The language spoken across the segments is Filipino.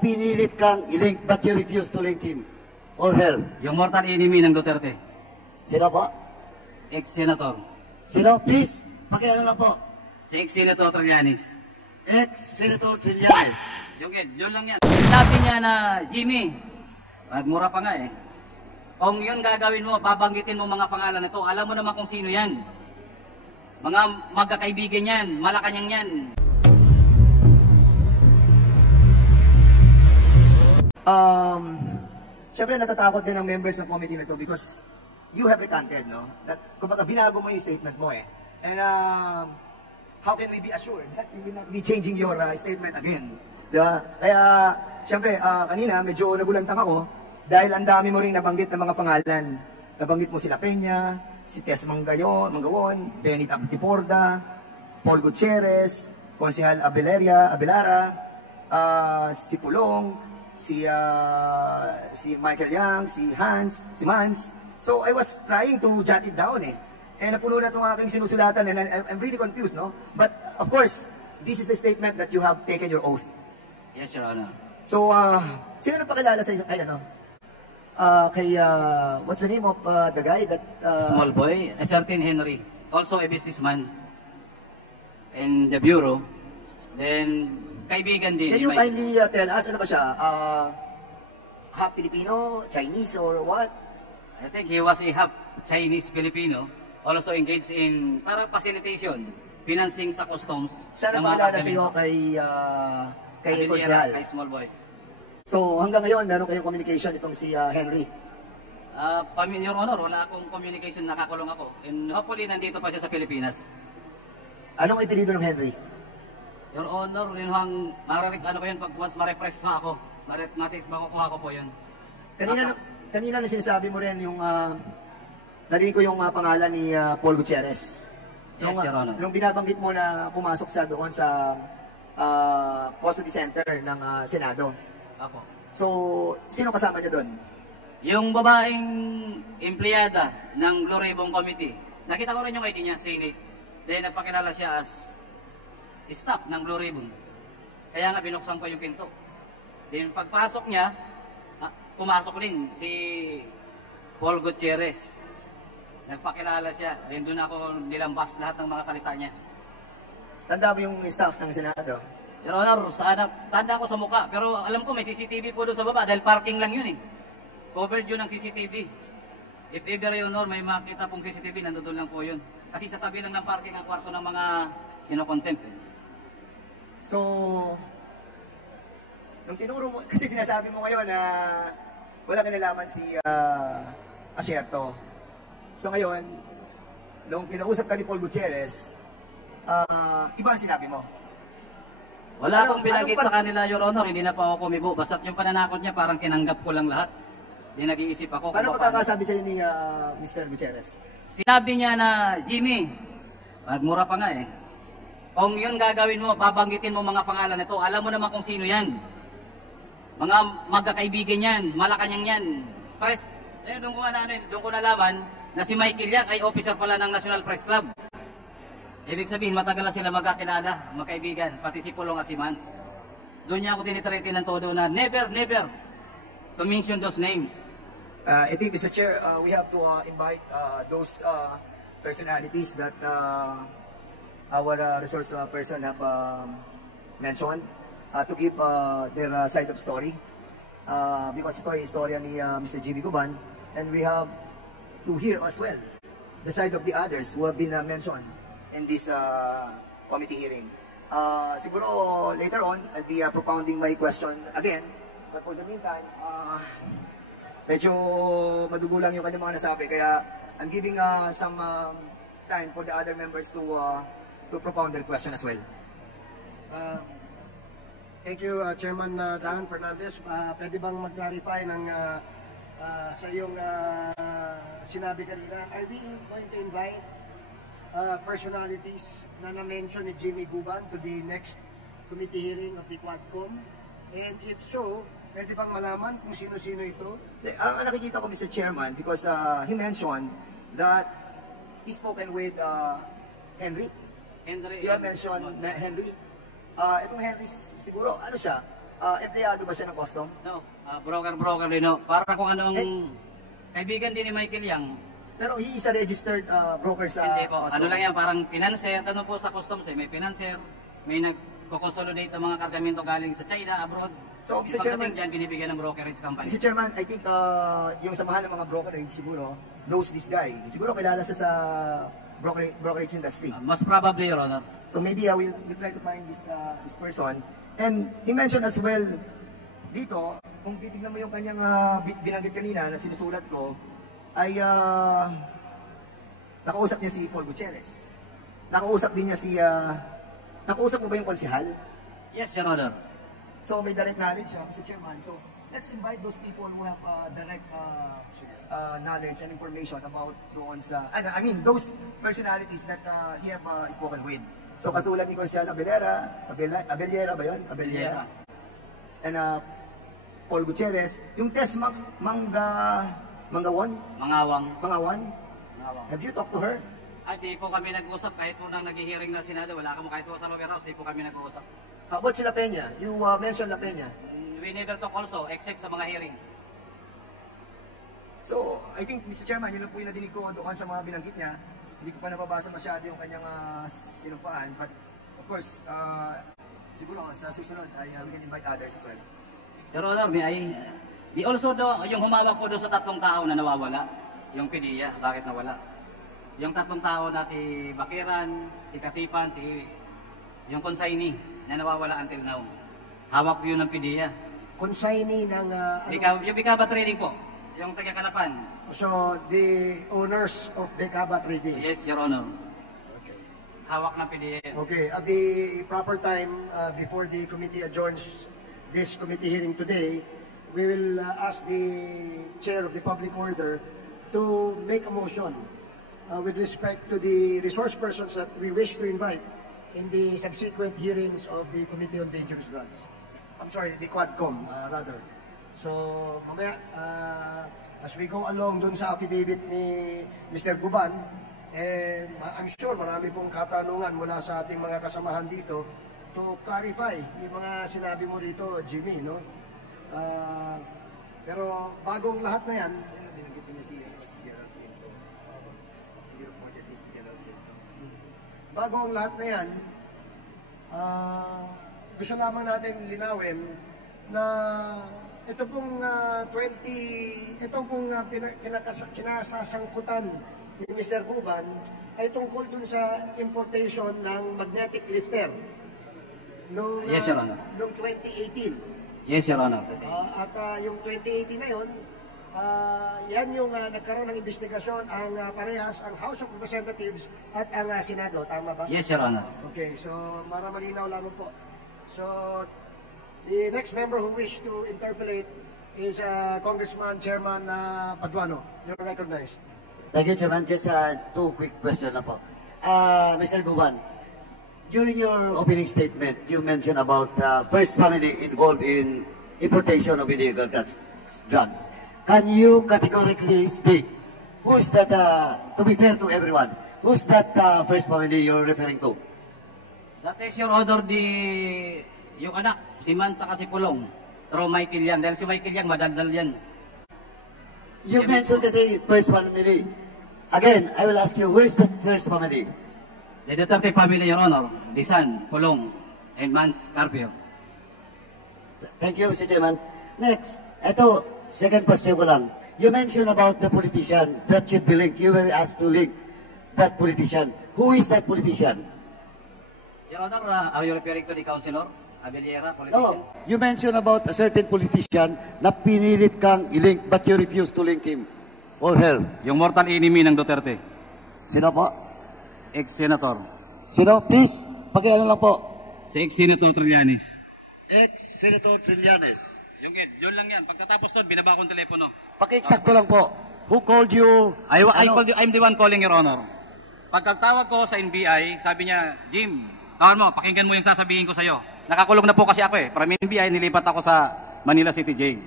pinilit kang i-link but you refused to link him or her? Yung mortal enemy ng Duterte. Sino po? Ex-senator. Sino? Please, pakiano lang po. Si ex-senator Trillanes. Ex-Senator Trillanes. Yung Ed, yun lang yan. Sabi niya na, Jimmy, magmura pa nga eh. Kung yun gagawin mo, babanggitin mo mga pangalan nito, alam mo naman kung sino yan. Mga magkakaibigan yan, Malacanang yan. Siyempre natatakot din ang members ng committee na ito because you have recanted, no? That, kumbaga, binago mo yung statement mo eh. And how can we be assured that you will not be changing your statement again? Diba? Kaya, siyempre, kanina medyo nagulantang ako dahil ang dami mo rin nabanggit ng mga pangalan. Nabanggit mo sila Peña, si Tess Mangawon, Benit Abdiporda, Paul Gutierrez, Konsehal Abelara, si Pulong, si Michael Yang, si Hans, si Mans. So I was trying to jot it down eh. And napuno na itong aking sinusulatan and I'm really confused, no? But of course, this is the statement that you have taken your oath. Yes, Your Honor. So, sino na pakilala sa ay ano? What's the name of the guy that... Small boy, a certain Henry. Also a businessman. In the bureau. Then, kaibigan din. Can you kindly tell us, ano ba siya? Half Filipino, Chinese, or what? I think he was a half Chinese-Filipino. Also engaged in para facilitation, financing sa customs. Siya na pakilala sa iyo kay Konsehal. Kay Small Boy. So hanggang ngayon, meron kayong communication itong si Henry? Your Honor, wala akong communication, nakakulong ako. And hopefully, nandito pa siya sa Pilipinas. Anong ipilido ng Henry? Your Honor, yun hang mararig, ano ko yun, pag once ma-refresh pa ako, makukuha ko po yun. Kanina na sinasabi mo rin yung, narinig ko yung pangalan ni Paul Gutierrez. Yes, Your Honor. Nung binabanggit mo na pumasok siya doon sa custody center ng Senado. Apo. So, sino kasama niya doon? Yung babaeng empleyada ng Blue Ribbon Committee. Nakita ko rin yung ID niya, Senate. Then nagpakilala siya as staff ng Blue Ribbon. Kaya nga binuksan ko yung pinto. Then pagpasok niya, pumasok rin si Paul Gutierrez. Nagpakilala siya. Then doon ako nilambas lahat ng mga salita niya. Tanda mo yung staff ng Senado? Your Honor, tanda ko sa mukha. Pero alam ko may CCTV po doon sa baba dahil parking lang yun eh. Covered yun ng CCTV. If ever, Your Honor, may makita pong CCTV, nandun lang po yun. Kasi sa tabi lang ng parking ang kwarto ng mga kinokontempt. So, nung tinuro mo, kasi sinasabi mo ngayon na wala kinalaman si Asierto. So ngayon, nung kinausap ka ni Paul Gutierrez, iba ang sinabi mo. Wala akong binanggit sa kanila, Your Honor, hindi na pa ako kumibo. Basta't yung pananakot niya, parang tinanggap ko lang lahat. Hindi nag-iisip ako. Paano magkakasabi sa'yo ni Mr. Gutierrez? Sinabi niya na, Jimmy, magmura pa nga eh. Kung yun gagawin mo, babanggitin mo mga pangalan nito, alam mo naman kung sino yan. Mga magkakaibigan yan, Malacanang yan. Press, doon ko nalaman na si Michael Yang ay officer pala ng National Press Club. Ibig sabihin, matagal na sila magkakilala, magkaibigan, pati si Pulong at si Mans. Doon niya ako tinitrete ng todo na never to mention those names. I think, Mr. Chair, we have to invite those personalities that our resource person have mentioned to give their side of story. Because ito ay istorya ni Mr. Jimmy Guban, and we have to hear as well the side of the others who have been mentioned in this committee hearing. Siguro later on, I'll be propounding my question again. But for the meantime, medyo madugo lang yung kanyang mga nasabi. Kaya I'm giving some time for the other members to propound their question as well. Thank you, Chairman Dan Fernandez. Pwede bang mag-clarify ng sa iyong sinabi kanina? Are we going to invite personalities na na-mention ni Jimmy Guban to the next committee hearing of the Quadcom? And if so, pwede bang malaman kung sino-sino ito? Ang nakikita ko, Mr. Chairman, because he mentioned that he spoken with Henry. You have mentioned Henry. Itong Henry, siguro, ano siya? empleyado ba siya ng custom? No, broker din, no. Para kung anong kaibigan din ni Michael Yang. Pero he is a registered broker sa Hindi po. custom. Ano lang yan, parang financer. Ano po sa customs may financer. May nagko-consolidate ng mga kargamento galing sa China, abroad. So, Mr. Pagdating Chairman, dyan, binibigyan ng brokerage company. Mr. Chairman, I think yung samahan ng mga brokerage siguro knows this guy. Siguro kilala siya sa brokerage industry. Most probably, Your Honor. So maybe we'll try to find this person. And he mentioned as well dito, kung titignan mo yung kanyang binanggit kanina na sinusulat ko, ay nakausap niya si Paul Gutierrez. Nakausap din niya nakausap mo ba yung konsehal? Yes, Your Honor. So may direct knowledge siya, Mr. Chairman. So let's invite those people who have direct knowledge and information about doon sa, I mean, those personalities that he have spoken with. So katulad ni Consejal Abellera ba yun? Abellera. And Paul Gutierrez, yung Tess Mangawon? Mangawang. Have you talked to her? Ay, di po kami nag-uusap. Kahit po nang nag-hearing na Senado, wala ka mo kahit po sa lower house, di po kami nag-uusap. How about si La Peña? You mentioned La Peña. We never talk also, except sa mga hearing. So, I think, Mr. Chairman, yun lang po yung nadinig ko doon sa mga binanggit niya. Hindi ko pa nababasa masyado yung kanyang sinumpaan. But, of course, siguro sa susunod, we can invite others as well. Your Honor, di also yung humawak po doon sa tatlong tao na nawawala, yung PDEA, bakit nawala? Yung tatlong tao na si Bakiran, si Katipan, yung consignee na nawawala until now. Hawak yun ng PDEA. Consignee ng... Yung Bicaba Trading po, yung taga-Kalapan. So, the owners of Becaba Trading. Yes, Your Honor. Okay. Hawak ng PDEA. Okay, at the proper time, before the committee adjourns this committee hearing today, we will ask the chair of the public order to make a motion with respect to the resource persons that we wish to invite in the subsequent hearings of the Committee on Dangerous Drugs. I'm sorry, the Quadcom, rather. So, mamaya, as we go along dun sa affidavit ni Mr. Guban, I'm sure marami pong katanungan mula sa ating mga kasamahan dito to clarify yung mga sinabi mo rito, Jimmy, no? Pero bagong lahat na yan, Binanggit niya si Gerald Pinto. He reported this to Gerald Pinto. bago ang lahat na yan, gusto lamang natin linawin na ito pong kinasasangkutan ni Mr. Guban ay tungkol dun sa importation ng magnetic lifter noong Yes, Your Honor. 2018. Yes, Your Honor. At yung 2018 na yun, yan yung nagkaroon ng investigasyon ang parehas, ang House of Representatives at ang Senado. Tama ba? Yes, Your Honor. Okay, so para malinaw lamang po. So, the next member who wish to interpolate is Congressman Chairman Paduano. You're recognized. Thank you, Chairman. Just two quick questions na po. Mr. Guban, during your opening statement, you mentioned about first family involved in importation of illegal drugs. Can you categorically state who's that, to be fair to everyone, who's that first family you're referring to? That is, Your Honor, yung anak, si Man saka si Pulong. Pero Michael yan. Dahil si Michael yan, madaldal yan. You mentioned kasi first family. Again, I will ask you, who is that first family? The Duterte family, Your Honor. Disan, Pulong, and Mans Carpio. Thank you, Mr. Chairman. Next, ito, second question ko lang. You mentioned about the politician that should be linked. You were asked to link that politician. Who is that politician? Your Honor, are you referring to the Councilor? Abellera, politician? No, you mentioned about a certain politician na pinilit kang i-link but you refused to link him or her. Yung mortal enemy ng Duterte. Sino po? Ex-Senator. Sino? Please, pakiano lang po. Si Ex-Senator Trillanes. Ex-Senator Trillanes. Yung yun lang yan. Pagkatapos doon, binaba akong telepono. Paki-eksakto lang po. Who called you? I'm the one calling, Your Honor. Pagkatawag ko sa NBI, sabi niya, Jim, tawag mo, pakinggan mo yung sasabihin ko sa'yo. Nakakulong na po kasi ako eh. From NBI, nilipat ako sa Manila City Jail.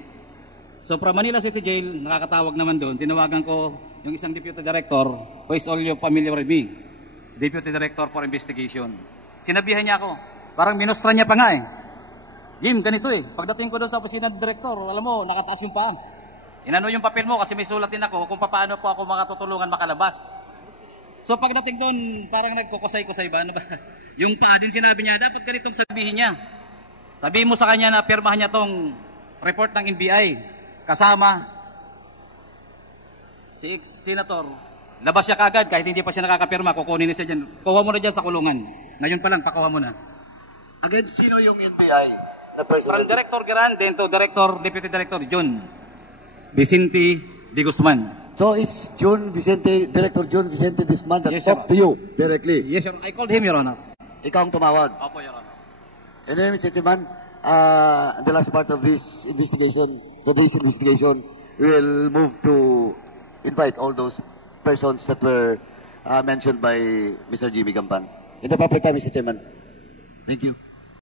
So from Manila City Jail, nakakatawag naman doon. Tinawagan ko yung isang Deputy Director, who is all you familiar with me. Deputy Director for Investigation. Sinabihan niya ako, parang minustra niya pa nga eh. Jim, ganito eh. Pagdating ko doon sa opisina ng direktor, alam mo, nakataas yung paa. Inano yung papel mo kasi may sulat din ako kung paano po ako makatutulungan makalabas. So pagdating doon, parang nagkukusay-kusay ba? Ano ba? Yung paa din sinabi niya, dapat ganitong sabihin niya. Sabihin mo sa kanya na pirmahan niya tong report ng NBI. Kasama si ex-senator. Labas siya kagad kahit hindi pa siya nakakapirma. Kukunin niya siya dyan. Kuha mo na dyan sa kulungan. Ngayon pa lang, pakuha mo na. Against sino yung NBI? The person. From Director Garan, then to Director, Deputy Director John Vicente de Guzman. So it's Director John Vicente Disman that Yes, sir. talked to you directly. Yes, Your Honor. I called him, Your Honor. Ikaw ang tumawag. Opo, Your Honor. Anyway, Mr. Chairman, the last part of this investigation, today's investigation, we will move to invite all those persons that were mentioned by Mr. Jimmy Gampan. In the proper time, Mr. Chairman. Thank you.